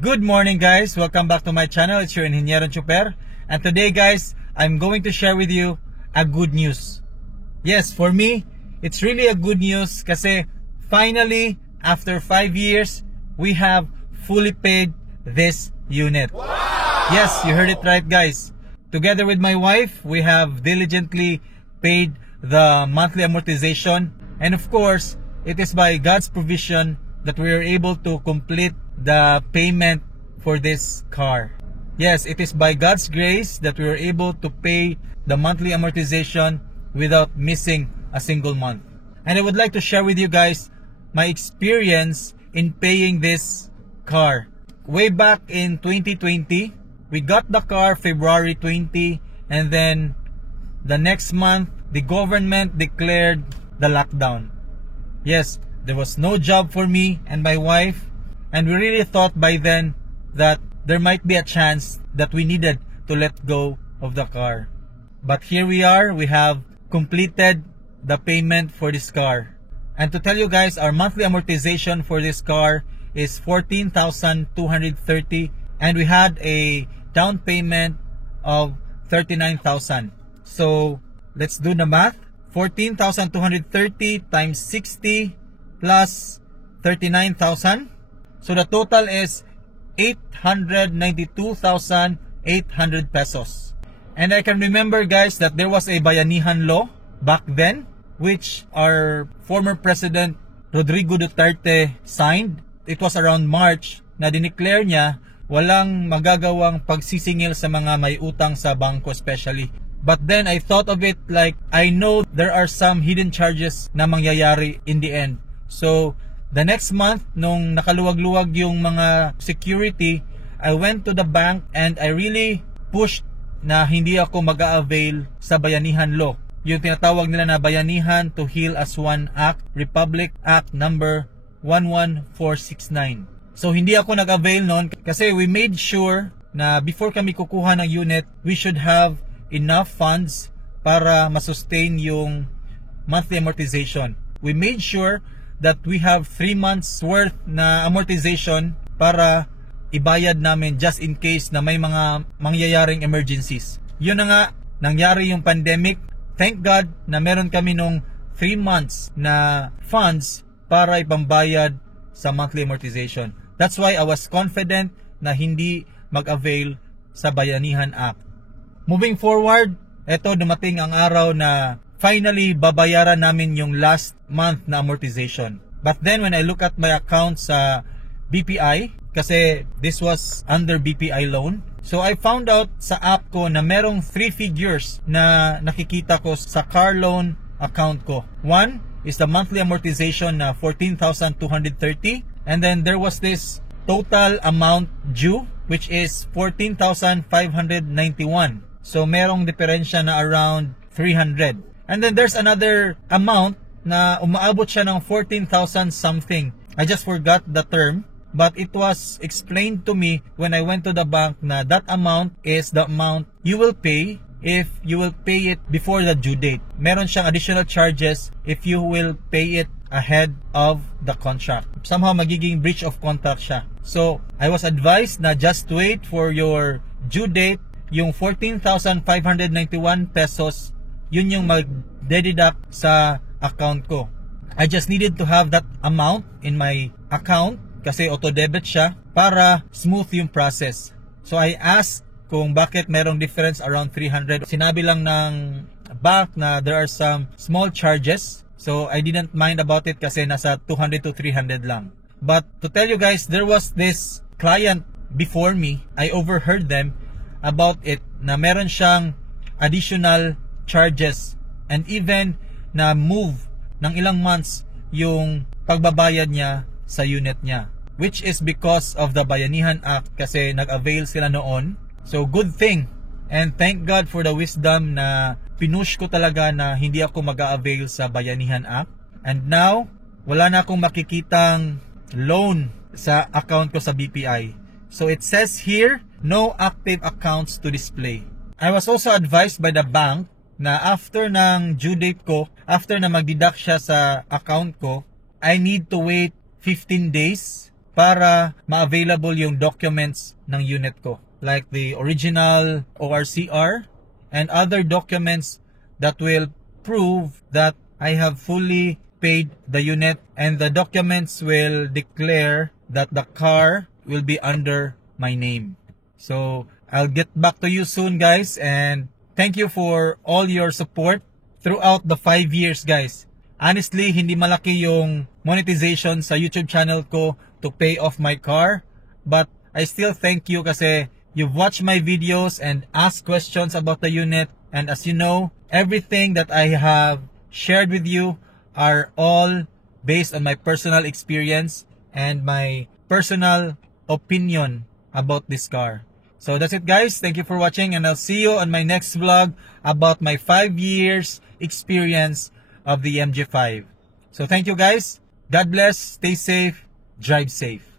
Good morning guys, welcome back to my channel. It's your Ingeniero Chuper. And today guys, I'm going to share with you a good news. Yes, for me, it's really a good news kasi finally, after 5 years, we have fully paid this unit. Wow! Yes, you heard it right guys. Together with my wife, we have diligently paid the monthly amortization. And of course, it is by God's provision that we are able to complete the payment for this car. Yes, it is by God's grace that we were able to pay the monthly amortization without missing a single month. And I would like to share with you guys my experience in paying this car. Way back in 2020, we got the car February 20, and then the next month, the government declared the lockdown. Yes, there was no job for me and my wife. And we really thought by then that there might be a chance that we needed to let go of the car. But here we are, we have completed the payment for this car. And to tell you guys, our monthly amortization for this car is 14,230, and we had a down payment of 39,000. So let's do the math. 14,230 times 60 plus 39,000. So the total is 892,800 pesos. And I can remember guys that there was a Bayanihan law back then, which our former President Rodrigo Duterte signed. It was around March na dineclare niya walang magagawang pagsisingil sa mga may utang sa bangko especially. But then I thought of it like I know there are some hidden charges na mangyayari in the end. So the next month, nung nakaluwag-luwag yung mga security, I went to the bank and I really pushed na hindi ako mag-a-avail sa Bayanihan Law. Yung tinatawag nila na Bayanihan to Heal as One Act, Republic Act number 11469. So hindi ako nag-avail nun kasi we made sure na before kami kukuha ng unit, we should have enough funds para masustain yung monthly amortization. We made sure that we have 3 months worth na amortization para ibayad namin just in case na may mga mangyayaring emergencies. Yun na nga, nangyari yung pandemic. Thank God na meron kami nung 3 months na funds para ipambayad sa monthly amortization. That's why I was confident na hindi mag-avail sa Bayanihan Act. Moving forward, eto dumating ang araw na finally babayaran namin yung last month na amortization. But then when I look at my account sa BPI, kasi this was under BPI loan, so I found out sa app ko na merong 3 figures na nakikita ko sa car loan account ko. One is the monthly amortization na 14,230, and then there was this total amount due which is 14,591. So merong diferensya na around 300. And then there's another amount na umaabot siya ng 14,000 something. I just forgot the term, but it was explained to me when I went to the bank na that amount is the amount you will pay if you will pay it before the due date. Meron siyang additional charges if you will pay it ahead of the contract. Somehow magiging breach of contract siya. So I was advised na just wait for your due date. Yung 14,591 pesos, yun yung mag-deduct sa account ko. I just needed to have that amount in my account kasi auto-debit siya para smooth yung process. So I asked kung bakit merong difference around 300. Sinabi lang ng bank na there are some small charges. So I didn't mind about it kasi nasa 200 to 300 lang. But to tell you guys, there was this client before me. I overheard them about it na meron siyang additional charges and even na move ng ilang months yung pagbabayad niya sa unit niya, which is because of the Bayanihan Act kasi nag-avail sila noon. So good thing, and thank God for the wisdom na pinush ko talaga na hindi ako mag-a-avail sa Bayanihan Act. And now wala na akong makikitang loan sa account ko sa BPI. So it says here, no active accounts to display. I was also advised by the bank na after ng due date ko, after na mag-deduct siya sa account ko, I need to wait 15 days para ma-available yung documents ng unit ko. Like the original ORCR and other documents that will prove that I have fully paid the unit, and the documents will declare that the car will be under my name. So I'll get back to you soon, guys, and thank you for all your support throughout the 5 years, guys. Honestly, hindi malaki yung monetization sa YouTube channel ko to pay off my car, but I still thank you kasi you've watched my videos and asked questions about the unit, and as you know, everything that I have shared with you are all based on my personal experience and my personal opinion about this car. So that's it, guys. Thank you for watching, and I'll see you on my next vlog about my 5 years experience of the MG5. So thank you, guys. God bless. Stay safe. Drive safe.